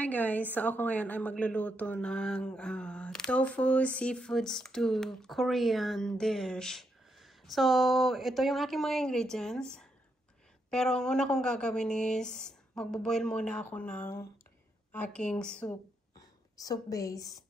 Hi guys! So ako ngayon ay magluluto ng tofu seafood stew Korean dish. So ito yung aking mga ingredients. Pero ang una kong gagawin is magbo-boil muna ako ng aking soup base.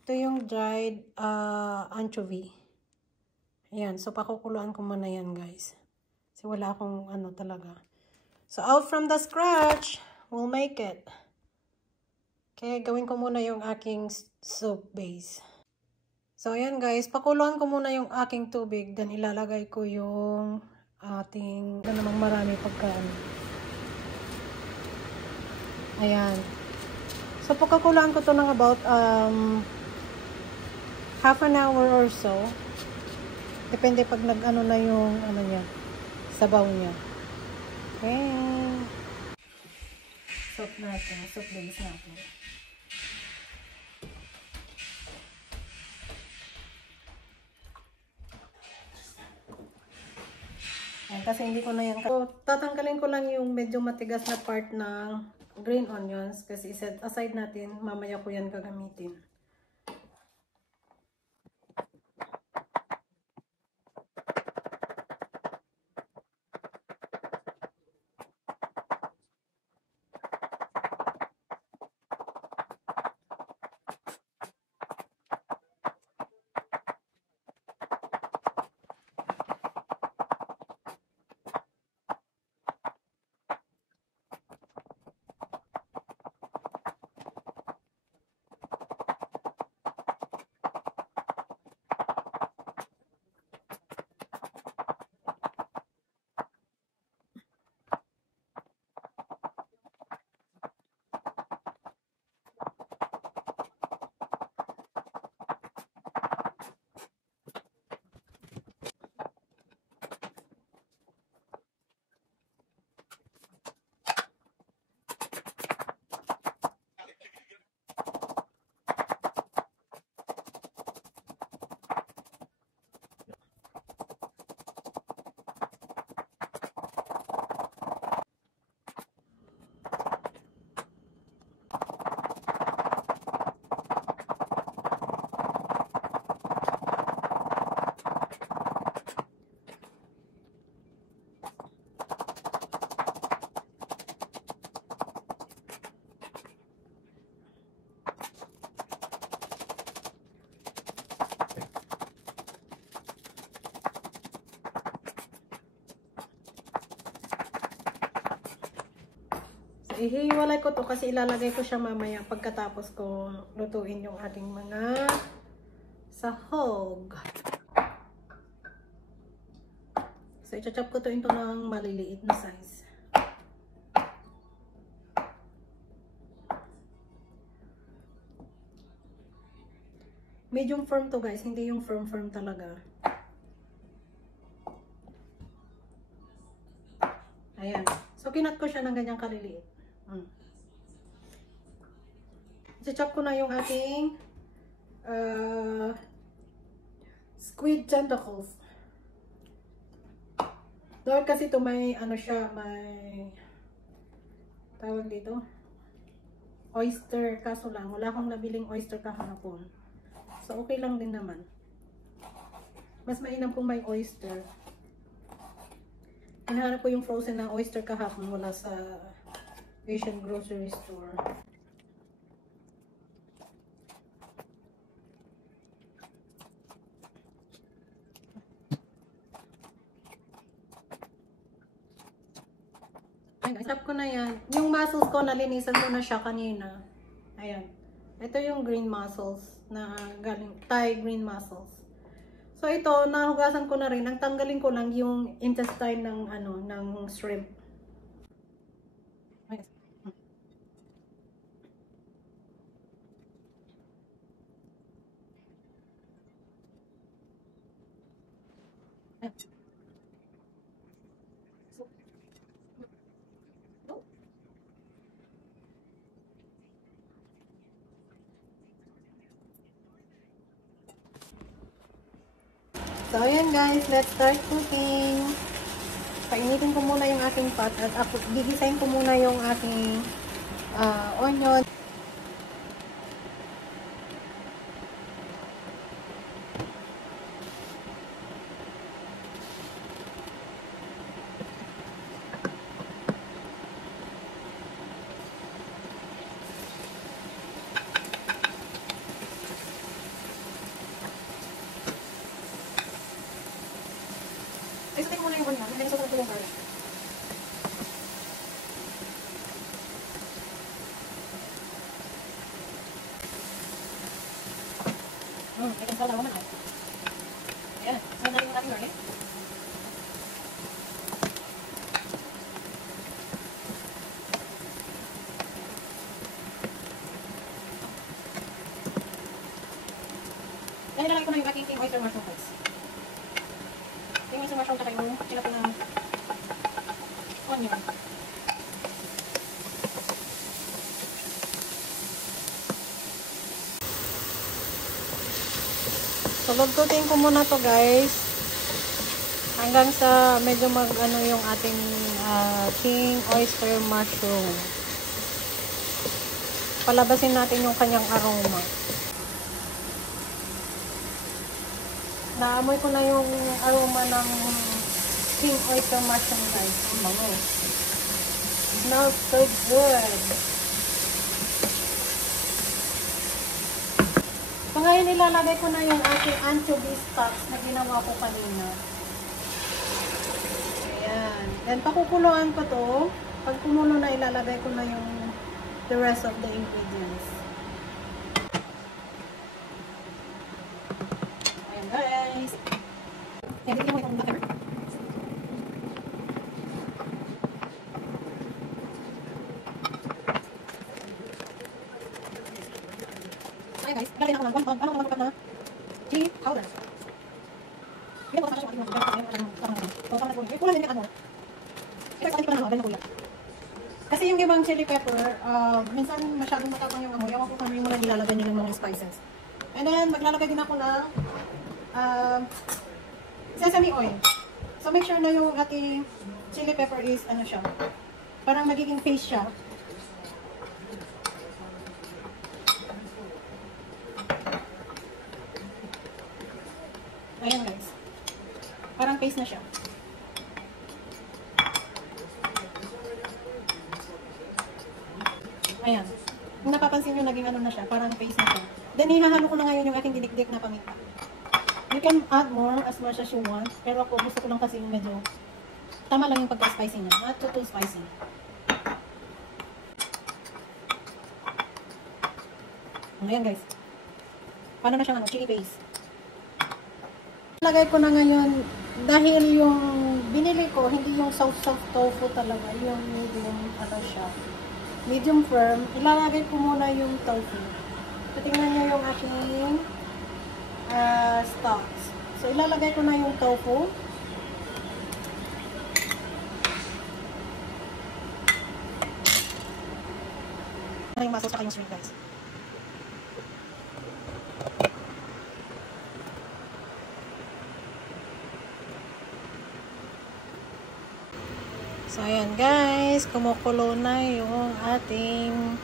Ito yung dried anchovy. Ayan, so pakukuluan ko muna yan guys. Kasi wala akong ano talaga. So out from the scratch, we'll make it. Okay, gawin ko muna yung aking soup base. So, ayan guys, pakuluan ko muna yung aking tubig. Then, ilalagay ko yung ating, namang marami pagkaan. Ayan. So, pakukuluan ko to ng about half an hour or so. Depende pag nag-ano na yung, niya, sabaw niya. Okay. Soup natin, soup base natin. Kasi hindi ko na yan. So, tatanggalin ko lang yung medyo matigas na part ng green onions. Kasi set aside natin. Mamaya ko yan gagamitin. Ihiwalay ko to kasi ilalagay ko siya mamaya pagkatapos ko lutuin yung ating mga sahog. So, i-chop ko to into ng maliliit na size. Medium firm to guys, hindi yung firm talaga. Ayan. So, kinat ko siya ng ganyang kaliliit. I-chop ko na yung ating squid tentacles. Doon kasi ito may ano siya, may tawag dito oyster, kaso lang wala akong nabiling oyster kahapon. So okay lang din naman. Mas mainam kung may oyster. Hinahanap ko yung frozen na oyster kahapon, wala sa Asian grocery store. Stop ko na yan. Yung mussels ko, nalinisan ko na siya kanina. Ayan. Ito yung green mussels na galing, Thai green mussels. So ito, nahugasan ko na rin. Ang tanggalin ko lang yung intestine ng ng shrimp. So, ayan guys, let's start cooking. Painitin ko muna yung aking pot at gigisahin ko muna yung aking onion. then susunod ko yung garlic. I can tell na naman ay. Ayan, sunod na yung ating garlic. Then nilalagay ko na yung aking king oyster mushroom guys. King oyster mushroom tsaka yung chilap na onion. So, lugtutin ko muna to guys. Hanggang sa medyo mag-ano yung ating king oyster mushroom. Palabasin natin yung kanyang aroma. Naamoy ko na yung aroma ng king oyster mushroom guys. Ang bango. Smells so good. So ngayon ilalagay ko na yung ating anchovy stocks na ginawa ko kanina. Ayan. Then pakukuluan ko to. Pag kumulo na ilalagay ko na yung the rest of the ingredients. Ayan guys. Ayan, bigyan mo itong butter. Ayan guys, ilalagay na ako ng 1 cup na chili powder. Bigyan mo kasi yung ating mga kulang din yung ano. Ito yung ating panahon, na kuya. Kasi yung ibang chili pepper, minsan masyadong matapang yung amoy. Ewan ko kung ano yung mga nilalagay nila ng mga spices. And then, maglalagay din ako ng sesame oil. So, make sure na yung ating chili pepper is, ano siya, parang magiging paste siya. Ayan guys. Parang paste na siya. Ayan. Kung napapansin nyo, naging ano na siya, parang paste na siya. Then, ihahalo ko na ngayon yung aking dinikdik na paminta. You can add more as much as you want. Pero ako, gusto ko lang kasi yung medyo tama lang yung pagka-spicy niya. Not too spicy. Ayan guys. Paano na siyang chili paste. Lagay ko na ngayon, dahil yung binili ko, hindi yung soft tofu talaga. Yung medium, ano siya. Medium firm. Ilalagay ko muna yung tofu. So, tingnan nyo yung aking stocks. So, ilalagay ko na yung tofu. Yung maso sa kayong shrimp guys. So, ayan guys, kumukulo na yung ating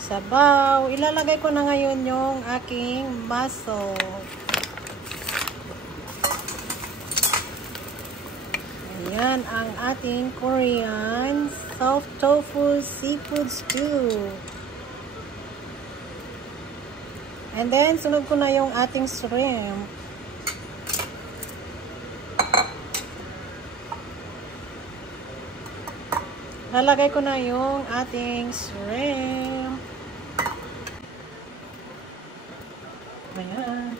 sabaw. Ilalagay ko na ngayon yung aking maso. Ayan ang ating Korean soft tofu seafood stew. And then, sunod ko na yung ating shrimp. Lalagay ko na yung ating shrimp. Ayan.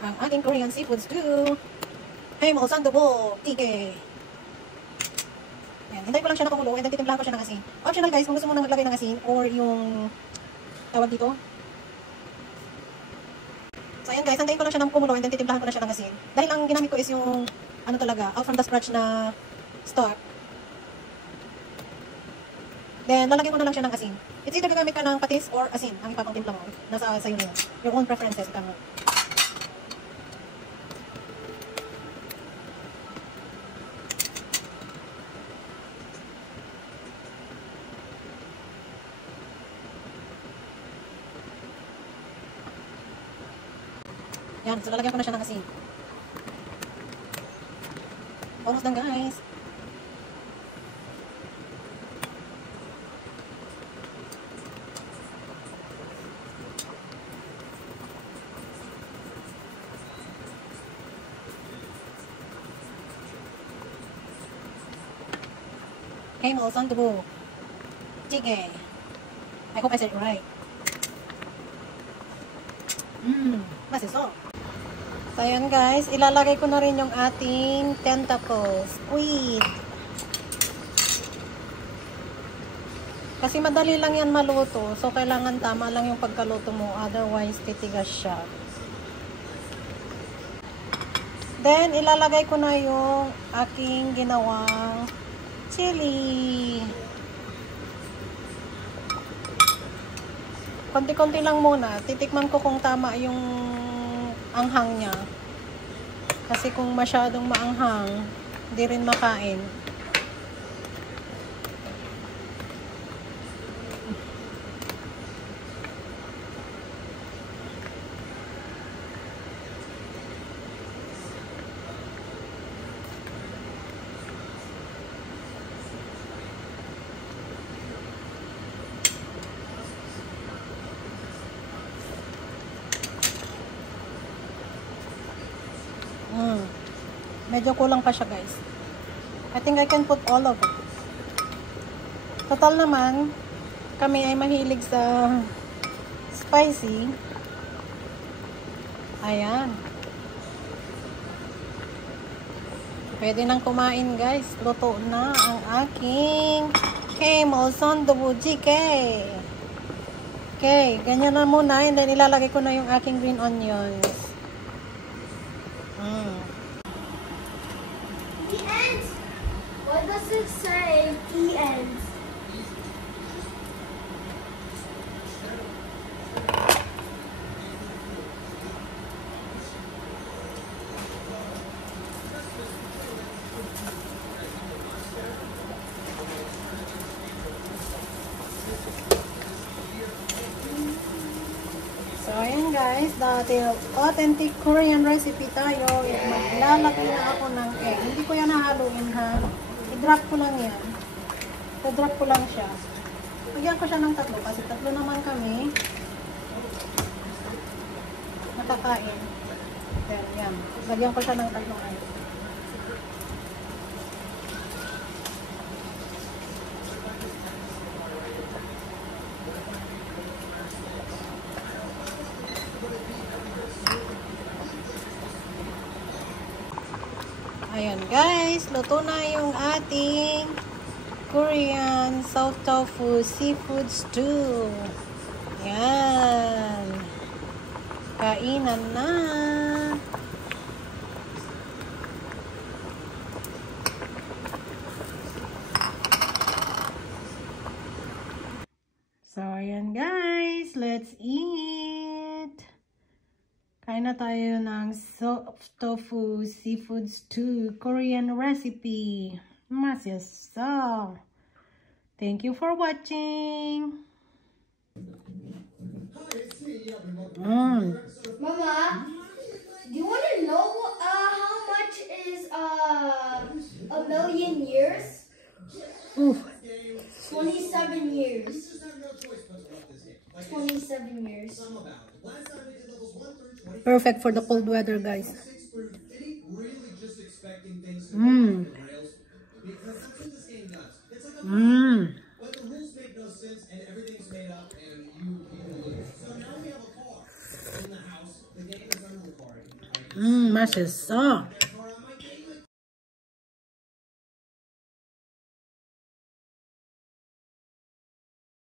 Ang ating Korean seafood stew. Hey, mahusang dubo. Tige. Ayan. Hintayin ko lang siya na kumulo. And then titimplahan ko siya ng asin. Optional guys, kung gusto mo nang maglagay ng asin or yung tawag dito. So, ayan guys, hantayin ko lang siya ng kumulo and then titimplahan ko na siya ng asin. Dahil ang ginamit ko is yung, ano talaga, out from the scratch na stock. Then, lalagyan ko na lang siya ng asin. It's either gagamit ka ng patis or asin ang ipapangtimpla mo. Nasa sa'yo na yun. Your own preferences. Ika mo. Yan, so lalagyan ko na siya ng asin. Almost done guys. Camel Sandubu. Jjigae. I hope I said it right. Masiso. So, ayan guys. Ilalagay ko na rin yung ating tentacles. Squid. Kasi madali lang yan maluto. So, kailangan tama lang yung pagkaluto mo. Otherwise, titigas siya. Then, ilalagay ko na yung aking ginawang chili. Konti-konti lang muna. Titikman ko kung tama yung anghang niya. Kasi kung masyadong maanghang, hindi rin makain. Medyo kulang pa siya guys. I think I can put all of it. Total naman, kami ay mahilig sa spicy. Ayan. Pwede nang kumain guys. Luto na ang aking Camel Sandubu Jjigae. Okay, ganyan na muna. And then ilalagay ko na yung aking green onions. The end. What does it say? The end. So, ayan guys, dahil authentic Korean recipe tayo, maglalagay na ako ng egg. Hindi ko yan nahaluin ha. I-drop ko lang yan. I-drop ko lang siya. Lagyan ko siya ng tatlo kasi tatlo naman kami nakakain. Then, yan. Lagyan ko siya ng tatlong egg. Ayan guys, luto na yung ating Korean soft tofu seafood stew. Ayan. Kainan na. So, ayan guys, let's eat. Kain na tayo ng soft tofu seafood stew Korean recipe. Masisa. Thank you for watching. Mama, do you want to know how much is a million years? Oof. 27 years. 27 years. Perfect for the cold weather, guys. Mashes.